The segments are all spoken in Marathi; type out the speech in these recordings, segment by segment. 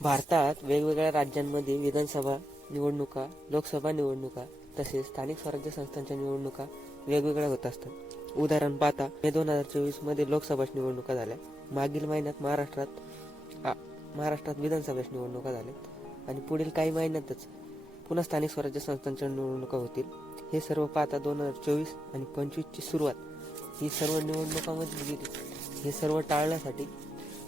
भारतात वेगवेगळ्या राज्यांमध्ये विधानसभा निवडणुका लोकसभा निवडणुका तसेच स्थानिक स्वराज्य संस्थांच्या निवडणुका वेगवेगळ्या होत असतात. उदाहरण पाहता मे दोन हजार चोवीसमध्ये लोकसभा निवडणुका झाल्या. मागील महिन्यात महाराष्ट्रात आ- महाराष्ट्रात विधानसभा निवडणुका झाल्या. आणि पुढील काही महिन्यातच पुन्हा स्थानिक स्वराज्य संस्थांच्या निवडणुका होतील. हे सर्व पाहता दोन हजार चोवीस आणि पंचवीसची सुरुवात. ही सर्व निवडणुकांमध्ये गेली. हे सर्व टाळण्यासाठी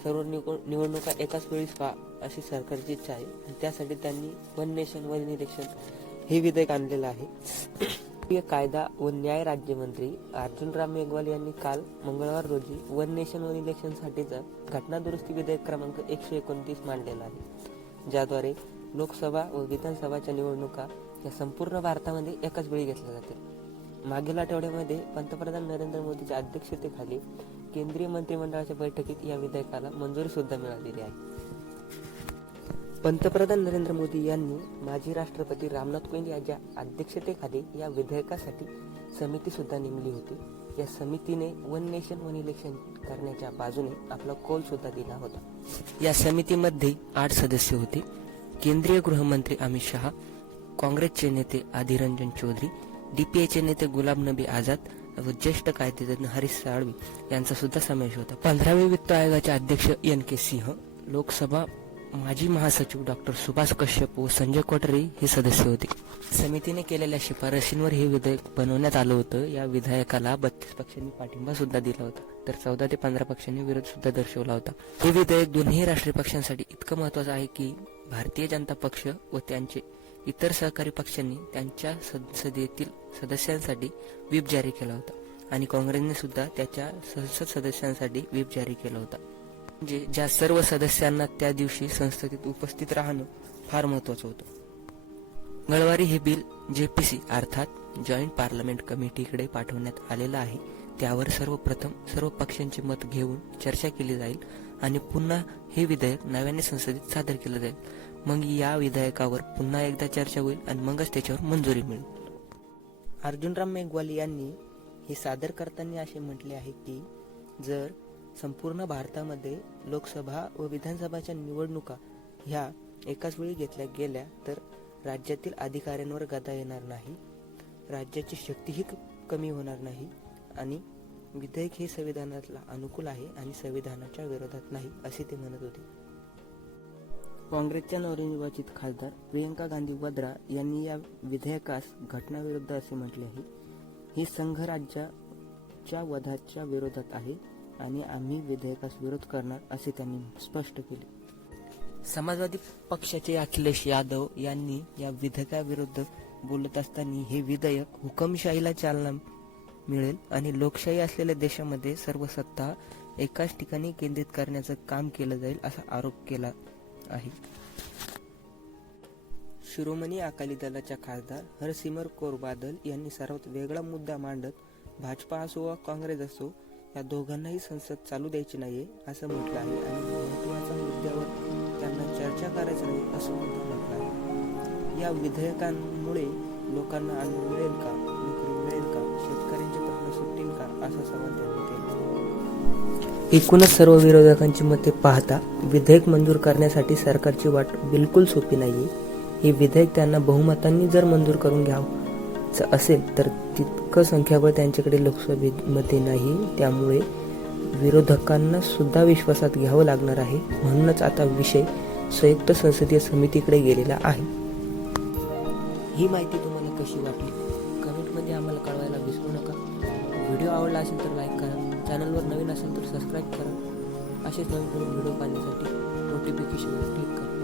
सर्व निव- निवडणुका एकाच वेळीस व्हा अशी सरकारची इच्छा आहे. आणि त्यासाठी त्यांनी वन नेशन वन इलेक्शन हे विधेयक आणलेलं आहे. कायदा व न्याय राज्यमंत्री अर्जुन राम मेघवाल यांनी काल मंगळवार रोजी वन नेशन वन इलेक्शनसाठीचा घटना दुरुस्ती विधेयक क्रमांक एकशे एकोणतीस मांडलेला आहे ज्याद्वारे लोकसभा व विधानसभाच्या निवडणुका या संपूर्ण भारतामध्ये एकाच वेळी घेतल्या जातील. मागील आठवड्यामध्ये पंतप्रधान नरेंद्र मोदीच्या अध्यक्षतेखाली केंद्रीय मंत्रिमंडळाच्या बैठकीत या विधेयकाला मंजुरी सुद्धा मिळालेली आहे. पंतप्रधान नरेंद्र मोदी यांनी माजी राष्ट्रपती रामनाथ कोविंद यांच्या अध्यक्षतेखाली या विधेयकासाठी समिती सुद्धा नेमली होती. या समितीने वन नेशन वन इलेक्शन करण्याच्या बाजूने आपला कौल सुद्धा दिला होता. या समितीमध्ये आठ सदस्य होते. केंद्रीय गृहमंत्री अमित शहा काँग्रेसचे नेते अधिरंजन चौधरी डीपीएचे नेते गुलाम नबी आझाद व ज्येष्ठ कायदेतज्ञ हरीश साळवी यांचा सुद्धा समावेश होता. पंधरावे वित्त आयोगाचे अध्यक्ष एन के सिंह लोकसभा माजी महासचिव डॉक्टर सुभाष कश्यप व संजय कोटरे हे सदस्य होते. समितीने केलेल्या शिफारशींवर हे विधेयक बनवण्यात आलं होतं. या विधेयकाला बत्तीस पक्षांनी पाठिंबा सुद्धा दिला होता. तर चौदा ते पंधरा पक्षांनी विरोध सुद्धा दर्शवला होता. हे विधेयक दोन्ही राष्ट्रीय पक्षांसाठी इतकं महत्वाचं आहे की भारतीय जनता पक्ष व त्यांचे इतर सहकारी पक्षांनी त्यांच्या संसदेतील सदस्यांसाठी व्हीप जारी केला होता आणि काँग्रेसने सुद्धा त्याच्या संसद सदस्यांसाठी व्हीप जारी केला होता. म्हणजे ज्या सर्व सदस्यांना त्या दिवशी संसदेत उपस्थित राहणं फार महत्वाचं होतं. गळवारी हे बिल जेपीसी अर्थात जॉईंट पार्लमेंट कमिटीकडे पाठवण्यात आलेलं आहे. त्यावर सर्वप्रथम सर्व पक्षांचे मत घेऊन चर्चा केली जाईल. आणि पुन्हा हे विधेयक नव्याने संसदेत सादर केलं जाईल. मग या विधेयकावर पुन्हा एकदा चर्चा होईल आणि मगच त्याच्यावर मंजुरी मिळेल. अर्जुनराम मेघवाल यांनी हे सादर करताना असे म्हटले आहे की जर संपूर्ण भारतामध्ये लोकसभा व विधानसभाच्या निवडणुका ह्या एकाच वेळी घेतल्या गेल्या तर राज्यातील अधिकाऱ्यांवर गदा येणार नाही राज्याची शक्तीही कमी होणार नाही आणि विधेयक हे संविधानाला अनुकूल आहे आणि संविधानाच्या विरोधात नाही असे ते म्हणत होते. काँग्रेसच्या नवनिर्वाचित खासदार प्रियंका गांधी वद्रा यांनी या विधेयकास घटनाविरुद्ध असे म्हटले आहे हे संघ राज्याच्या वधाच्या विरोधात आहे आणि आम्ही विधेयकास विरोध करणार असे त्यांनी स्पष्ट केले. समाजवादी पक्षाचे अखिलेश यादव यांनी या विधेयकाविरुद्ध बोलत असताना हे विधेयक हुकमशाहीला चालना मिळेल आणि लोकशाही असलेल्या देशामध्ये सर्व सत्ता एकाच ठिकाणी केंद्रित करण्याचं काम केलं जाईल असा आरोप केला आहे. शिरोमणी अकाली दलाच्या खासदार हरसिमर कौर बादल यांनी सर्वात वेगळा मुद्दा मांडत भाजपा असो वा काँग्रेस असो या दोघांनाही संसद चालू द्यायची नाहीये असं म्हटलं आहे आणि महत्त्वाच्या मुद्द्यावर त्यांना चर्चा करायची नाही असं म्हटलं आहे. या विधेयकांमुळे लोकांना आनंद मिळेल का नोकरी मिळेल का? शेतकऱ्यांचे प्रश्न सुटतील का असा सवाल त्यांनी केला एकूणच सर्व विरोधकांची मते पाहता विधेयक मंजूर करण्यासाठी सरकारची वाट बिलकुल सोपी नाहीये. हे विधेयक त्यांना बहुमतांनी जर मंजूर करून घ्यावं असेल तर तितकं संख्याबळ त्यांच्याकडे लोकसभेमध्ये नाही. त्यामुळे विरोधकांना सुद्धा विश्वासात घ्यावं लागणार आहे. म्हणूनच आता विषय संयुक्त संसदीय समितीकडे गेलेला आहे. ही माहिती तुम्हाला कशी वाटली? कमेंटमध्ये आम्हाला कळवायला विसरू नका. व्हिडिओ आवडला असेल तर लाईक करा. चॅनलवर नवीन असेल तर सबस्क्राईब करा. असेच नवीन नवीन व्हिडिओ पाहण्यासाठी नोटिफिकेशन क्लिक करा.